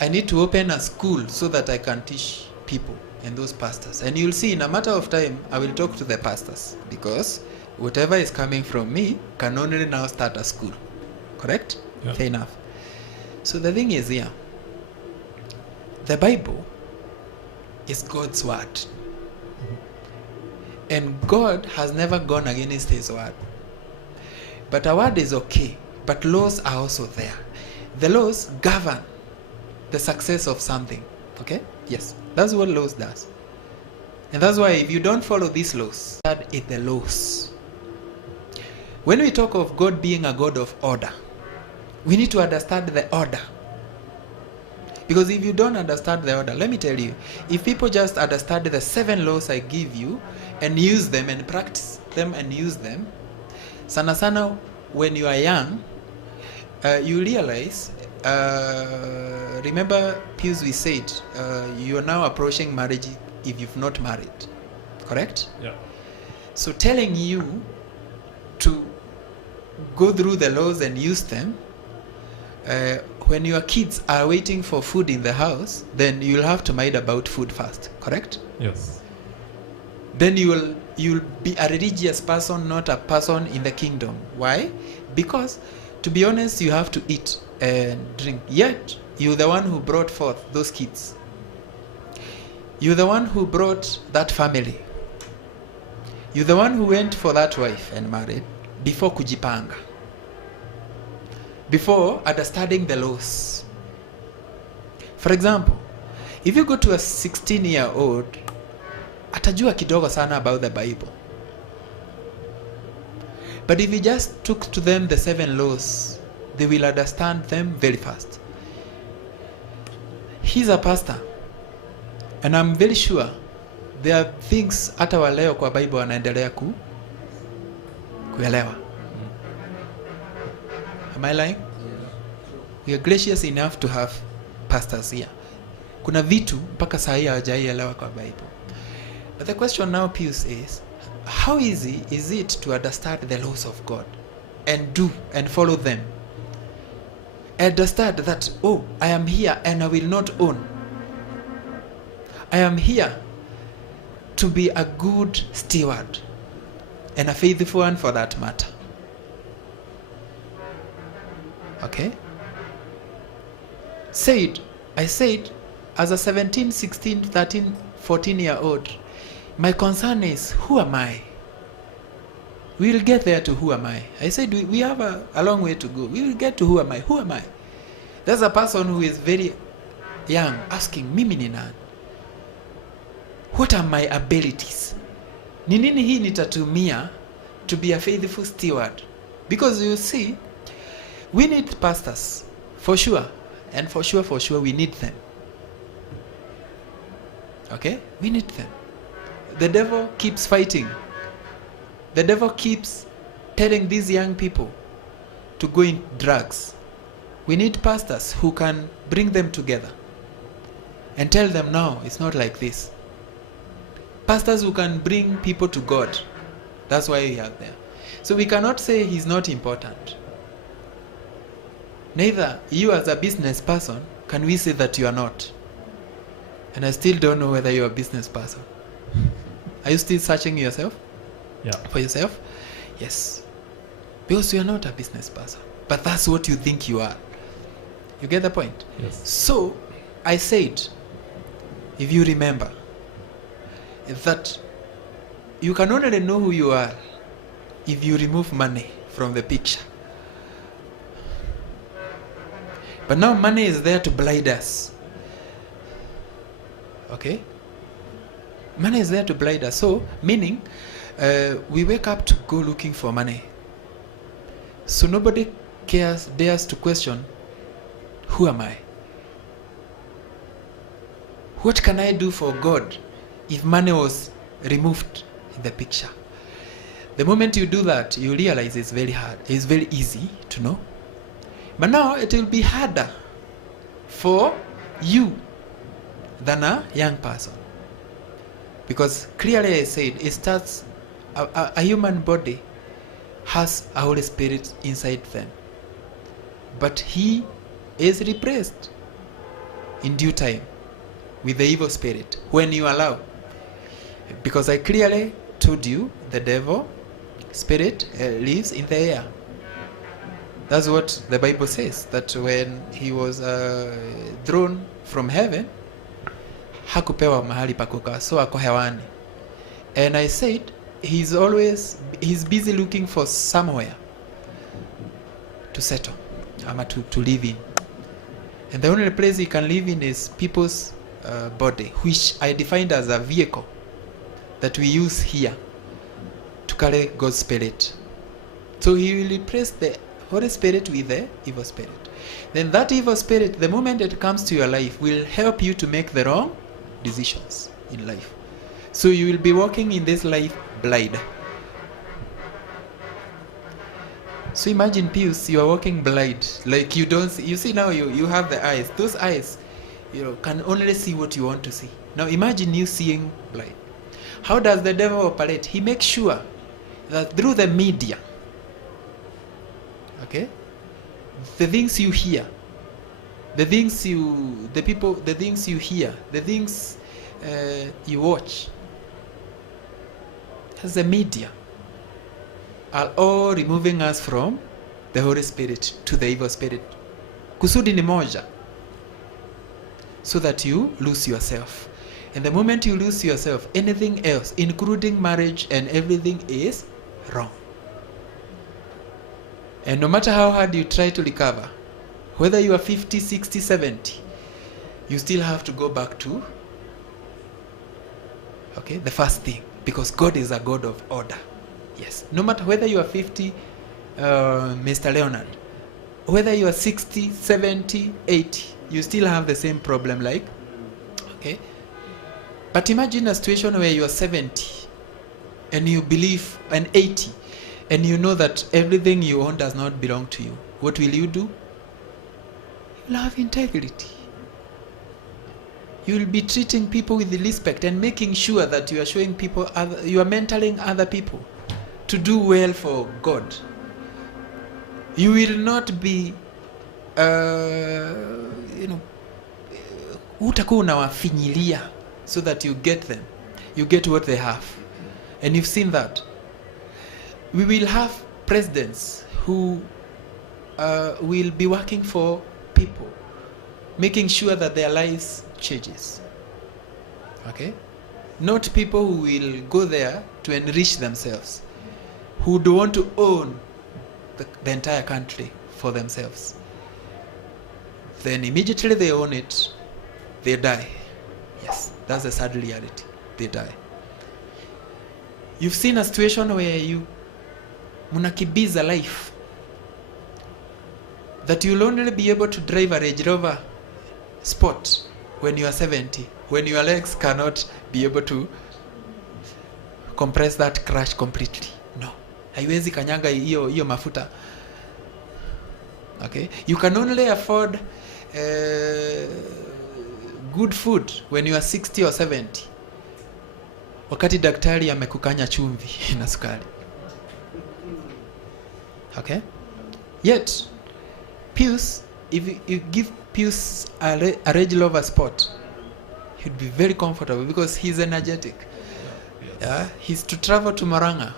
I need to open a school so that I can teach people and those pastors. And you'll see in a matter of time, I will talk to the pastors, because whatever is coming from me can only now start a school. Correct? Yeah. Fair enough. So the thing is here, the Bible is God's word. And God has never gone against his word. But a word is okay, but laws are also there. The laws govern the success of something. Okay? Yes. That's what laws does. And that's why if you don't follow these laws, that is the laws. When we talk of God being a God of order, we need to understand the order. Because if you don't understand the order, let me tell you, if people just understand the 7 laws I give you and use them and practice them and use them, sana sana when you are young, you realize, remember Pius, we said, you are now approaching marriage if you've not married. Correct? Yeah. So telling you to go through the laws and use them, when your kids are waiting for food in the house, then you'll have to mind about food first, correct? Yes. Then you'll be a religious person, not a person in the kingdom. Why? Because, to be honest, you have to eat and drink. Yet, you're the one who brought forth those kids. You're the one who brought that family. You're the one who went for that wife and married before kujipanga. Before understanding the laws. For example, if you go to a 16-year-old, atajua kidogo sana about the Bible. But if you just took to them the 7 laws, they will understand them very fast. He's a pastor, and I'm very sure there are things hata waleo kwa Bible wanaendelea kuelewa. Am I lying? We are gracious enough to have pastors here. Kuna vitu mpaka saa hii hawajaielewa kwa Bible. But the question now, Pius, is how easy is it to understand the laws of God and do and follow them? Understand that, oh, I am here and I will not own. I am here to be a good steward and a faithful one for that matter. Okay? I said, as a 17, 16, 13, 14-year-old, my concern is, who am I? We will get there to who am I. I said, we have a long way to go. We will get to who am I. Who am I? There's a person who is very young asking, mimi ni nani? What are my abilities? Ni nini hii nitatumia to be a faithful steward? Because you see, we need pastors, for sure. And for sure, we need them. Okay? We need them. The devil keeps fighting. The devil keeps telling these young people to go in drugs. We need pastors who can bring them together and tell them, no, it's not like this. Pastors who can bring people to God. That's why we are there. So we cannot say he's not important. Neither you as a business person can we say that you are not. And I still don't know whether you're a business person. Are you still searching yourself? Yeah. For yourself? Yes. Because you are not a business person. But that's what you think you are. You get the point? Yes. So, I said, if you remember, that you can only know who you are if you remove money from the picture. But now money is there to blind us. Okay? Money is there to blind us. So, meaning, we wake up to go looking for money. So nobody dares to question, who am I? What can I do for God if money was removed in the picture? The moment you do that, you realize it's very hard. It's very easy to know. But now it will be harder for you than a young person. Because clearly I said, it starts, a human body has a Holy Spirit inside them. But he is replaced in due time with the evil spirit when you allow. Because I clearly told you the devil spirit lives in the air. That's what the Bible says, that when he was thrown from heaven, hakupewa mahali pa kukaa, so ako hewani. And I said, he's busy looking for somewhere to settle, ama to live in. And the only place he can live in is people's body, which I defined as a vehicle that we use here to carry God's Spirit. So he will replace the Holy Spirit with the evil spirit. Then that evil spirit, the moment it comes to your life, will help you to make the wrong decisions in life. So you will be walking in this life blind. So imagine, Pius, you are walking blind, like you don't see. You see now, you have the eyes. Those eyes, can only see what you want to see. Now imagine you seeing blind. How does the devil operate? He makes sure that through the media, okay, the things you hear, the things the things you hear, the things you watch, as the media, are all removing us from the Holy Spirit to the evil spirit. Kusudi ni moja, so that you lose yourself. And the moment you lose yourself, anything else, including marriage and everything, is wrong. And no matter how hard you try to recover, whether you are 50, 60, 70, you still have to go back to, okay, the first thing, because God is a God of order. Yes. No matter whether you are 50, Mr. Leonard, whether you are 60, 70, 80, you still have the same problem, like, okay. But imagine a situation where you are 70 and you believe, and 80, and you know that everything you own does not belong to you. What will you do? You'll have integrity. You will be treating people with respect and making sure that you are showing people, you are mentoring other people to do well for God. You will not be, utakuwa unawafinyilia so that you get them. You get what they have. And you've seen that. We will have presidents who will be working for people, making sure that their lives changes. Okay? Not people who will go there to enrich themselves, who don't want to own the entire country for themselves. Then immediately they own it, they die. Yes, that's the sad reality. They die. You've seen a situation where you munakibiza life, that you'll only be able to drive a Range Rover Sport when you are 70, when your legs cannot be able to compress that crash completely. No, haiwezi kanyaga hiyo mafuta. Okay, you can only afford good food when you are 60 or 70, wakati daktari amekukanya chumvi na sukari. Okay, yet Pius, if you give Pius a Range Rover Sport, he'd be very comfortable because he's energetic. Yeah, he's to travel to Maranga.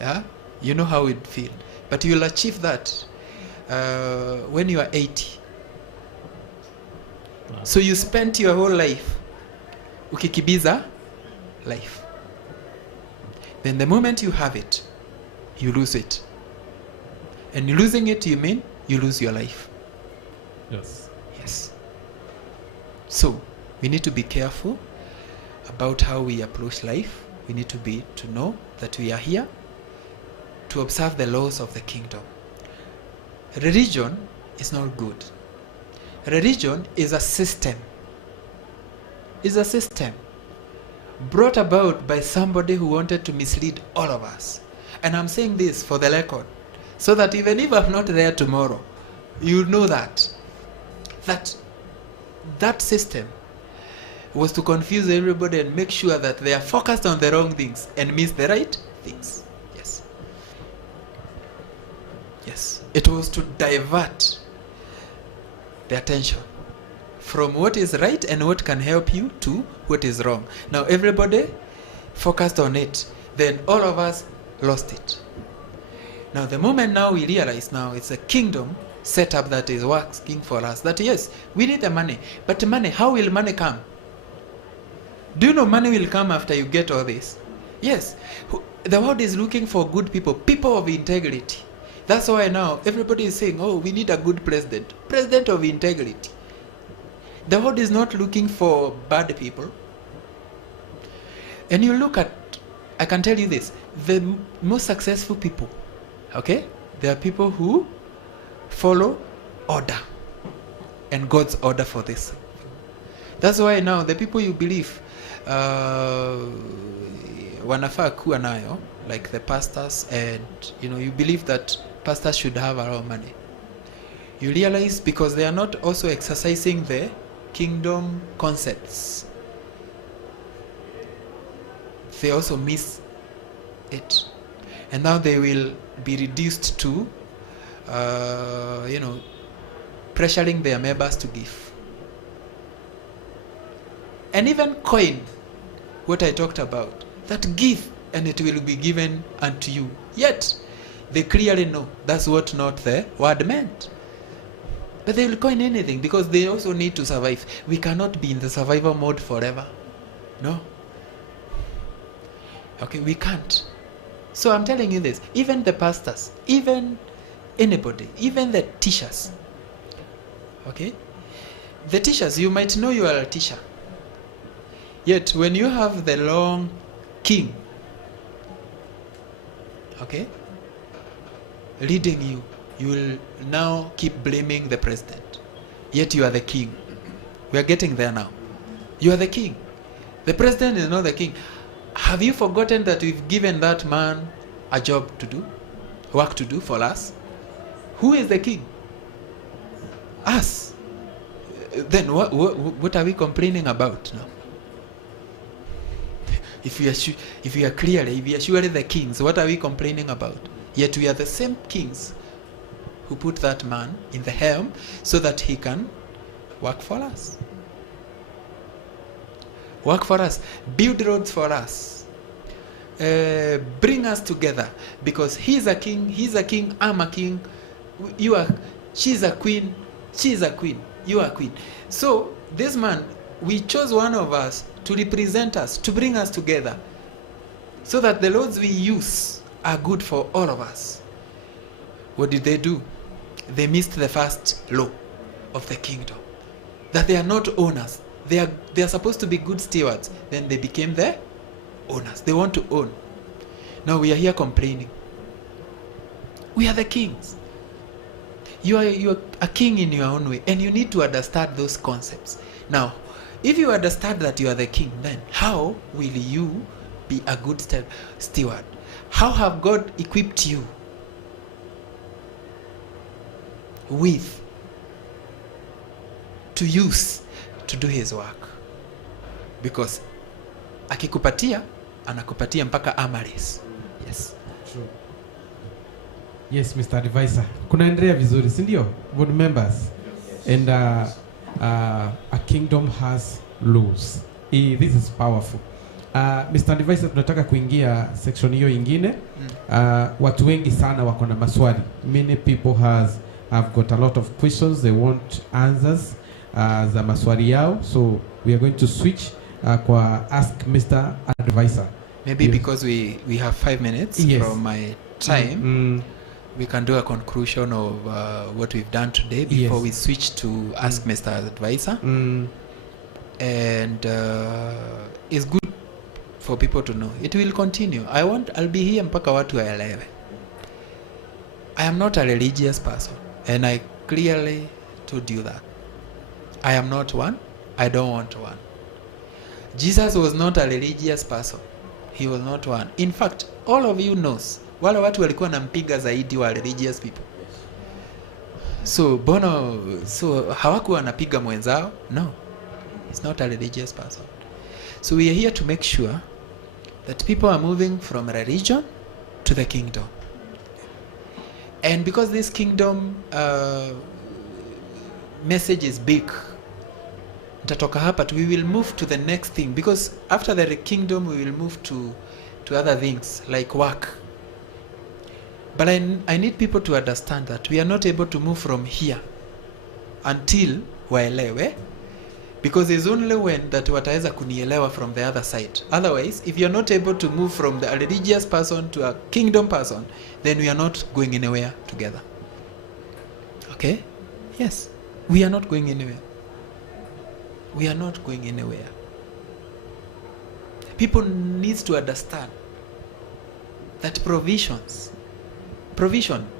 Yeah, you know how it'd feel. But you'll achieve that when you are 80. So you spent your whole life ukikibiza life. Then the moment you have it, you lose it. And losing it, you mean you lose your life. Yes. Yes. So we need to be careful about how we approach life. We need to know that we are here to observe the laws of the kingdom. Religion is not good. Religion is a system. Is a system brought about by somebody who wanted to mislead all of us. And I'm saying this for the record, so that even if I'm not there tomorrow, you know that system was to confuse everybody and make sure that they are focused on the wrong things and miss the right things. Yes. Yes. It was to divert the attention from what is right and what can help you to what is wrong. Now everybody focused on it, then all of us lost it. Now the moment now we realize now it's a kingdom setup that is working for us, that yes, we need the money, but money, how will money come? Do you know money will come after you get all this? Yes. The world is looking for good people, people of integrity. That's why now everybody is saying, oh, we need a good president of integrity. The world is not looking for bad people. And you look at, I can tell you this, the most successful people, okay, they are people who follow order and God's order for this. That's why now the people you believe wanafaa kuwa nayo, like the pastors, and you believe that pastors should have a lot of money. You realize because they are not also exercising the kingdom concepts, they also miss it. And now they will be reduced to pressuring their members to give. And even coin, what I talked about, that give and it will be given unto you. Yet, they clearly know that's what not the word meant. But they will coin anything because they also need to survive. We cannot be in the survival mode forever. No. Okay, we can't. So I'm telling you this, even the pastors, even anybody, even the teachers, okay? The teachers, you might know you are a teacher. Yet when you have the long king, okay, leading you, you will now keep blaming the president. Yet you are the king. We are getting there now. You are the king. The president is not the king. Have you forgotten that we've given that man a job to do, work to do for us? Who is the king? Us. Then what are we complaining about now? If we are surely the kings, what are we complaining about? Yet we are the same kings who put that man in the helm so that he can work for us. Work for us, build roads for us, bring us together, because he's a king, I'm a king, she's a queen, you are a queen. So this man, we chose one of us to represent us, to bring us together, so that the laws we use are good for all of us. What did they do? They missed the first law of the kingdom, that they are not owners. They are supposed to be good stewards. Then they became the owners. They want to own. Now we are here complaining. We are the kings. You are a king in your own way, and you need to understand those concepts. Now, if you understand that you are the king, then how will you be a good steward? How have God equipped you with to use to do his work? Because akikupatia anakupatia mpaka amaris. Yes. True. Yes, Mr. Advisor. Kunaendelea vizuri, si ndio? Board members. Yes. And a kingdom has laws. This is powerful. Mr. Advisor, tunataka kuingia section hiyo ingine. Watu wengi sana wako na maswali. Many people have got a lot of questions. They want answers za maswali yao. So we are going to switch kwa ask Mr. Advisor. Maybe yes. Because we have 5 minutes yes. From my time, we can do a conclusion of what we've done today before yes. We switch to ask Mr. Advisor. And it's good for people to know. It will continue. I'll be here mpaka watu waelewe. I am not a religious person, and I clearly told you that. I am not one. I don't want one. Jesus was not a religious person. He was not one. In fact, all of you knows, wale watu walikuwa nampiga zaidi wa religious people. So hawakuwa wanapiga mwenzao? No. He's not a religious person. So we are here to make sure that people are moving from religion to the kingdom. And because this kingdom message is big, tatoka hapa, we will move to the next thing, because after the kingdom we will move to other things like work. But I need people to understand that we are not able to move from here until waelewe, because it's only when that wataweza kunielewa from the other side. Otherwise, if you're not able to move from the religious person to a kingdom person, then we are not going anywhere together. Okay? Yes. We are not going anywhere. We are not going anywhere. People need to understand that provision,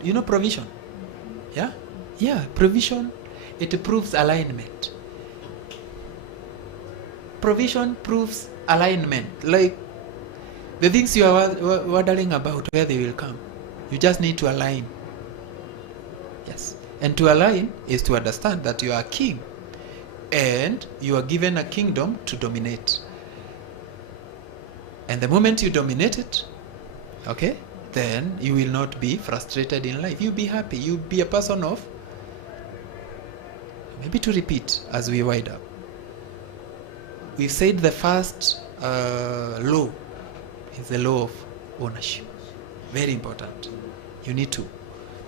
you know provision? Yeah? Yeah, provision, it proves alignment. Provision proves alignment. Like the things you are wondering about, where they will come. You just need to align. Yes. And to align is to understand that you are a king. And you are given a kingdom to dominate. And the moment you dominate it, okay, then you will not be frustrated in life. You'll be happy. You'll be a person of Maybe to repeat as we wind up. We've said the first law is the law of ownership. Very important. You need to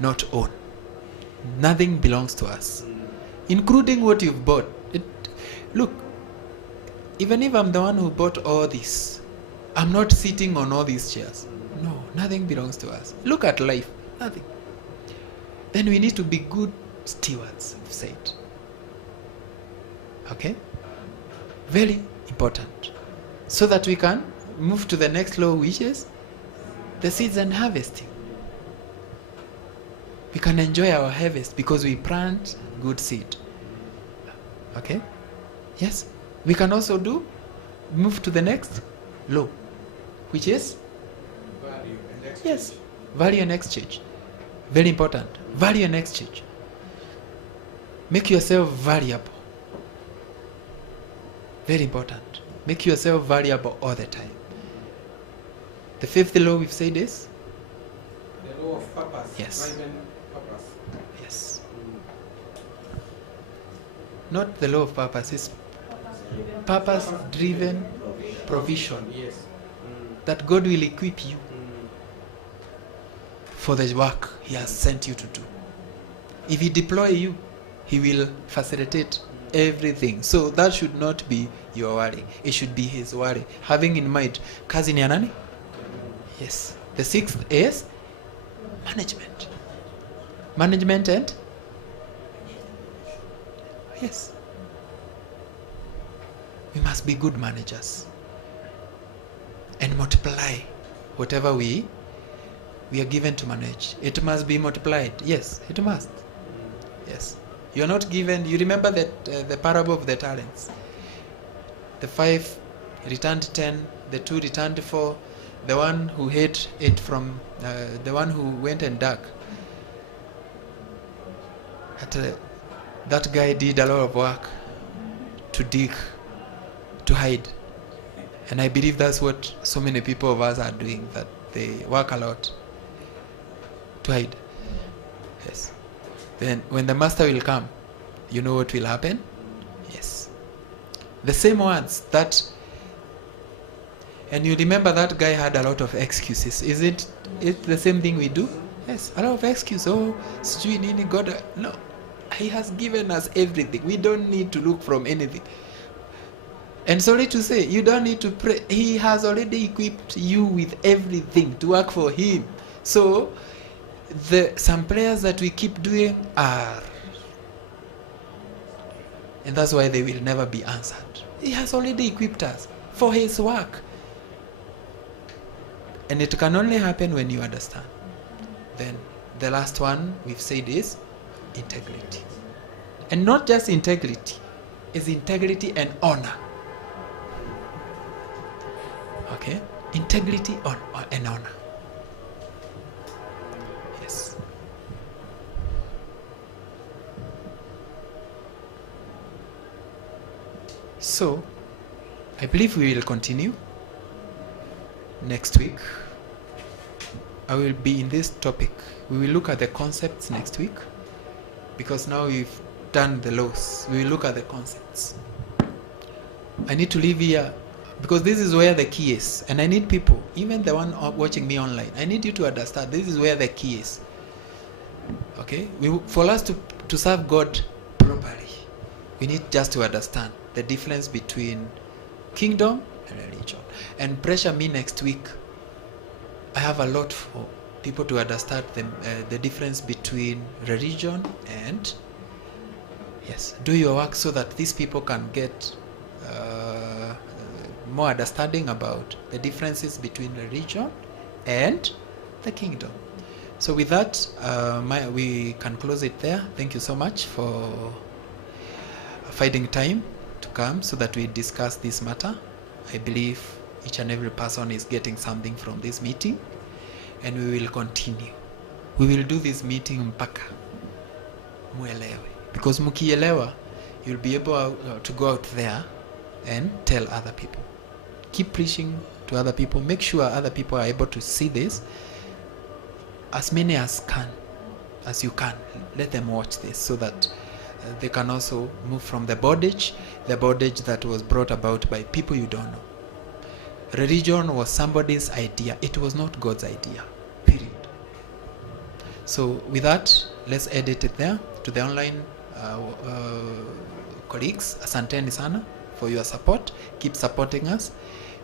not own. Nothing belongs to us, including what you've bought. Look, even if I'm the one who bought all this, I'm not sitting on all these chairs. No, nothing belongs to us. Look at life, nothing. Then we need to be good stewards, we've said. Okay? Very important. So that we can move to the next law, which is the seeds and harvesting. We can enjoy our harvest because we plant good seed. Okay? Yes? We can also move to the next law, which is Value and exchange. yes, value and exchange. Very important. Value and exchange. Make yourself valuable. Very important. Make yourself valuable all the time. The fifth law we've said is The law of purpose. Yes. Driven purpose. yes. Not the law of purpose, it's purpose-driven provision. Yes. That God will equip you for the work He has sent you to do. If He deploy you, He will facilitate everything. So that should not be your worry. It should be His worry. Having in mind, kazi ni ya nani? Yes. The sixth is management. Management and yes. We must be good managers and multiply whatever we are given to manage. It must be multiplied. Yes, it must. Yes. You are not given, you remember that the parable of the talents. The 5 returned 10, the 2 returned 4, the one who hid it from, the one who went and dug. That guy did a lot of work to dig, to hide. And I believe that's what so many people of us are doing, that they work a lot to hide. Yes. Then when the master will come, you know what will happen? Yes. The same words that, and you remember that guy had a lot of excuses. Is it the same thing we do? Yes, a lot of excuses. Oh, sijui nini, God, no. He has given us everything. We don't need to look from anything. And sorry to say, you don't need to pray. He has already equipped you with everything to work for Him. So, some prayers that we keep doing are, and that's why they will never be answered. He has already equipped us for His work. And it can only happen when you understand. Then the last one we've said is integrity. And not just integrity, it's integrity and honor. Okay? Integrity and honor. Yes. So, I believe we will continue next week. I will be in this topic. We will look at the concepts next week, because now we've done the laws. We will look at the concepts. I need to leave here because this is where the key is, and I need people, even the one watching me online, I need you to understand this is where the key is. Okay? For us to serve God properly, we need just to understand the difference between kingdom and religion. And pressure me next week. I have a lot for people to understand the difference between religion and, yes, do your work so that these people can get more understanding about the differences between religion and the kingdom. So with that, we can close it there. Thank you so much for finding time to come so that we discuss this matter. I believe each and every person is getting something from this meeting, and we will continue. We will do this meeting mpaka muelewe, because mukielewa, you'll be able to go out there and tell other people. Keep preaching to other people. Make sure other people are able to see this. As many as you can, let them watch this so that they can also move from the bondage that was brought about by people you don't know. Religion was somebody's idea. It was not God's idea. Period. So with that, let's edit it there. To the online colleagues, asanteni sana for your support. Keep supporting us,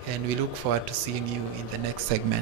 and we look forward to seeing you in the next segment.